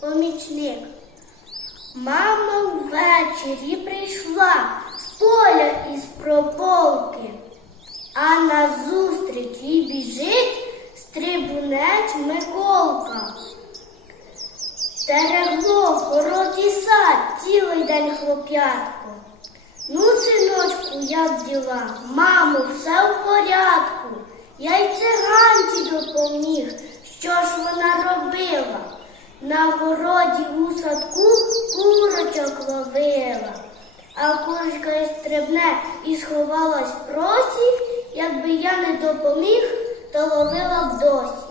помічник. Мама ввечері прийшла з поля із прополки, а назустріч їй біжить стрибунець Миколка. Стерегло, город сад, цілий день хлоп'ятко. Ну, синочку, як діла? Мамо, все в порядку. Я й циганці допоміг. На городі у садку курочок ловила, а курочка й стрибне і сховалась в просі, якби я не допоміг, то ловила б досі.